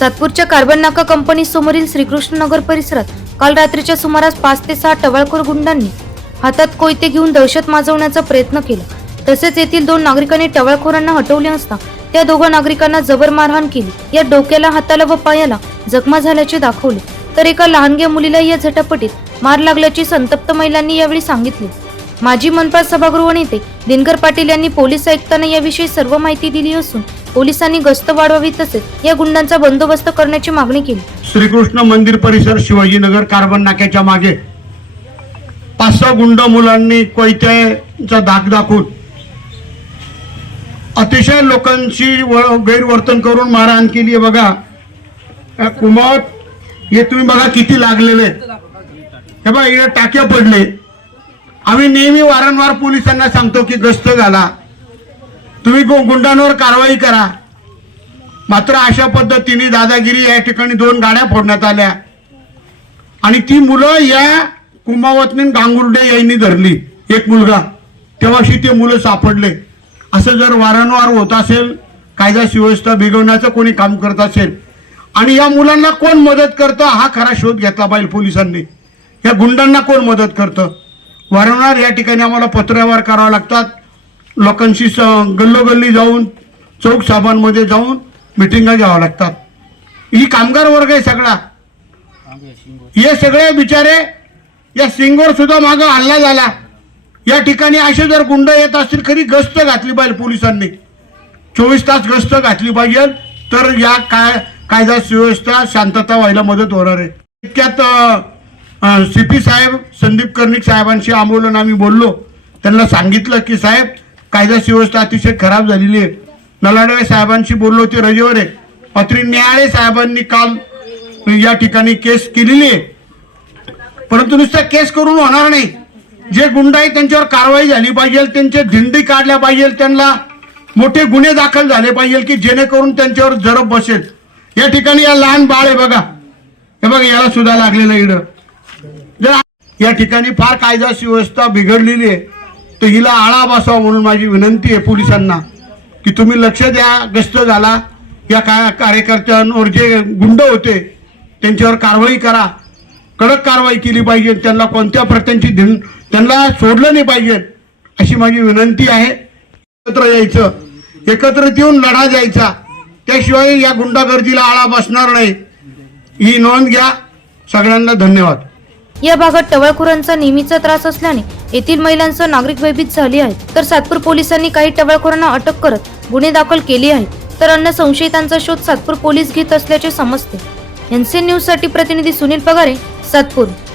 सातपूरच्या carbon नाका company समोरील श्रीकृष्णनगर परिसरात काल रात्रीच्या सुमारास पाच ते सहा टवाळखोर गुंडांनी हातात कोयते घेऊन दहशत माजवण्याचा प्रयत्न केला. तसेच येथील दोन नागरिकांनी टवाळखोरांना हटवले असता त्या दोघं नागरिकांना जबर मारहाण केली. या डोक्याला हाताला व पायाला जखमा झाल्याचे दाखवले. तर एका लहानग्या मुलीला या झटापटीत मार लागल्याची संतप्त महिलांनी यावेळी सांगितले. माजी मनपा सभागृह नेते दिनकर पाटील यांनी पोलीस आयुक्तांना याविषयी सर्व माहिती दिली असून पोलिसांनी गस्त वाढवावी तसेच या गुंडांचा बंदोबस्त करण्याची मागणी केली. श्रीकृष्ण मंदिर परिसर शिवाजीनगर कार्बन नाक्याच्या मागे. पाच सहा गुंड मुलांनी कोयत्याचा धाक दाखवून अतिशय लोकांशी गैरवर्तन करून मारहाण केली आहे. बघा या कुमावत हे तुम्ही बघा किती लागलेले हे बघा इकडे टाक्या पडले. आम्ही नेहमी वारंवार पोलिसांना सांगतो की गस्त झाला तुम्ही गु- गुंडांवर कारवाई करा. मात्र अशा पद्धतीने दादागिरी या ठिकाणी दोन गाड्या फोडण्यात आल्या. आणि ती मुलं या कुंभावतनी गांगुर्डे यांनी धरली. एक मुलगा. तेव्हाशी ते मुलं सापडले. असं जर वारंवार होत असेल कायदा सुव्यवस्था बिघडण्याचं कोणी काम करत असेल आणि या मुलांना कोण मदत करतं हा खरा शोध घेतला पाहिजे पोलिसांनी. या गुंडांना कोण मदत करतं? वारंवार या ठिकाणी आम्हाला पत्रव्यवहार करावा लागतात. लोकांशी स गल्लोगल्ली जाऊन चौक साहेबांमध्ये जाऊन मिटिंगा घ्याव्या लागतात. ही कामगार वर्ग आहे सगळा. हे सगळे बिचारे या सिंगवर सुद्धा मागं हल्ला झाला. या ठिकाणी असे जर गुंड येत असतील खरी गस्त घातली पाहिजे पोलिसांनी. चोवीस तास गस्त घातली पाहिजे तर या काय कायदा सुव्यवस्था शांतता व्हायला मदत होणार आहे. इतक्यात सी पी साहेब संदीप कर्णिक साहेबांशी आंदोलन आम्ही बोललो. त्यांना सांगितलं की साहेब कायदा सुव्यवस्था अतिशय खराब झालेली आहे. नलाडे साहेबांशी बोललो ते रजेवर. आहे अत्री न्यायालय साहेबांनी काल या ठिकाणी केस केलेली आहे. परंतु नुसत्या केस करून होणार नाही. जे गुंड आहे त्यांच्यावर कारवाई झाली पाहिजे त्यांचे धिंडी काढल्या पाहिजे त्यांना मोठे गुन्हे दाखल झाले पाहिजे की जेणेकरून त्यांच्यावर जरब बसेल. या ठिकाणी या लहान बाळ आहे बघा. हे बघा याला सुद्धा लागलेलं इड. जर या ठिकाणी फार कायदा सुव्यवस्था बिघडलेली आहे. तर हिला आळा बसावा म्हणून माझी विनंती आहे पोलिसांना की तुम्ही लक्ष द्या गस्त झाला. या का कार्यकर्त्यांवर जे गुंड होते त्यांच्यावर कारवाई करा. कडक कारवाई केली पाहिजे त्यांना कोणत्या प्रत्यांची धिन त्यांना सोडलं नाही पाहिजे अशी माझी विनंती आहे. एकत्र यायचं. एकत्रित येऊन लढा द्यायचा. त्याशिवाय या गुंडागर्दीला आळा बसणार नाही. ही नोंद घ्या. सगळ्यांना धन्यवाद. या भागात टवाळखोरांचा नेहमीचा त्रास असल्याने येथील महिलांचं नागरिक भयभीत झाली आहे तर सातपूर पोलिसांनी काही टवळखोरांना अटक करत गुन्हे दाखल केले आहेत. तर अन्य संशयितांचा शोध सातपूर पोलीस घेत असल्याचे समजते. एनसीएन न्यूजसाठी प्रतिनिधी सुनील पगारे सातपूर.